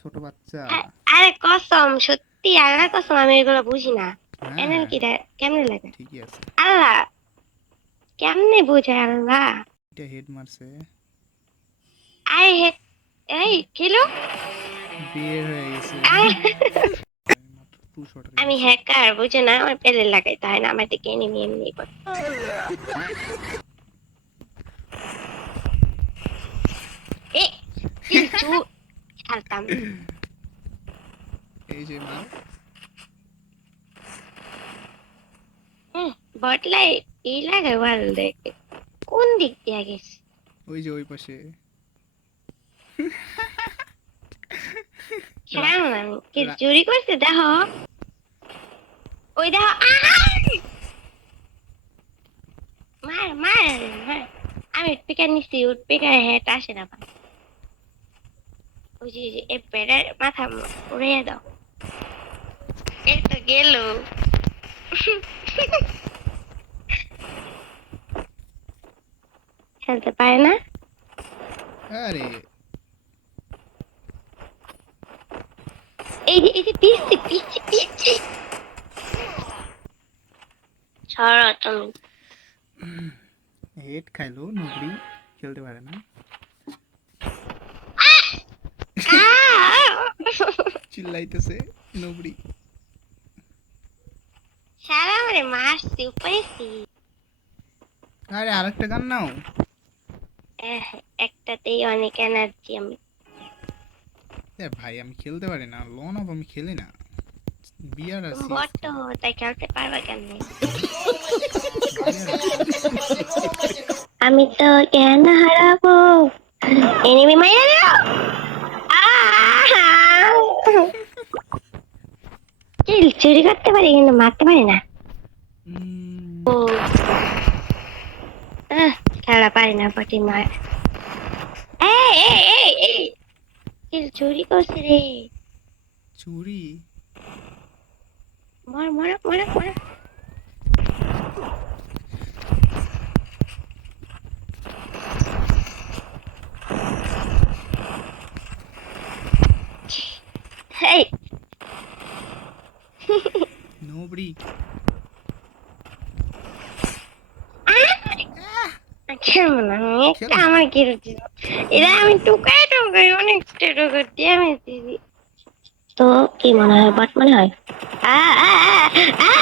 ছোট বাচ্চা। আরে কসম, সত্যি আল্লাহর কসম, আমি এগুলো বুঝি না। হ্যাঁ এনএল হ্যাঁ কি কেমনে লাগে? ঠিকই আছে। আল্লাহ কেমনে বোঝায় আল্লাহ? এটা হেড মারছে। আই হে, এই খেলো। বের হয়ে গেছে। মাত্র 2 শট আমি রেঞ্জ। হ্যাকার, বুঝে না, আমার পেলে লাগাইতে হয় না, আমার দিকে এনিমি এমনি করে। এ কিছু ছাড়তাম। এই যে মার। বটলাই এই লাগে ওয়াল দেখে কোন দিক দিয়ে গেছে? ওই যে ওই পাশে। রা- কেমন আমি কি রা- চুরি করছে দেখো? ওই দেখো, মার মার মার। আমি পিকার নিচ্ছি, ওর পিকার হেড আসে না ভাই। ওই যে এ বেড়ার মাথা উড়িয়ে দাও। এই তো গেল। খেলতে পারে না। আরে এই যে পিচ্ছি পিচ্ছি পিচ্ছি। ছড়ো তুমি। হেড খাইলো নুবড়ি। খেলতে পারে না। চিল্লাইতেছে নুবড়ি। সারা মানে মারছি পাইছি। আরে আরেকটা গান নাও। একটাতেই অনেক এনার্জি আমি। ভাই আমি খেলতে পারি না, লন অফ আমি খেলি না। বিআর আর সিএস বড্ড খেলি। তাই খেলতে পারবা কেমনে? বিআর আর সিএস খেলি। আমি তো জ্ঞান হারাবো। এনিমি মাইরা দাও। কিল চুরি করতে পারি কিন্তু মারতে পারি না। ও খেলা পারি না পটি মার। এই এই এই এই কিল চুরি করছে রে। চুরি। মর মর মর মর। এই নোবড়ি। খেলবো না আমি, একটা খেলো না। আমার কিল ছিল। এরা আমি টুকাই টুকাই অনেকটা টুকা ড্যামেজ দিছি। তো কি মনে হয়, বাট মনে হয়? আ আ আ আ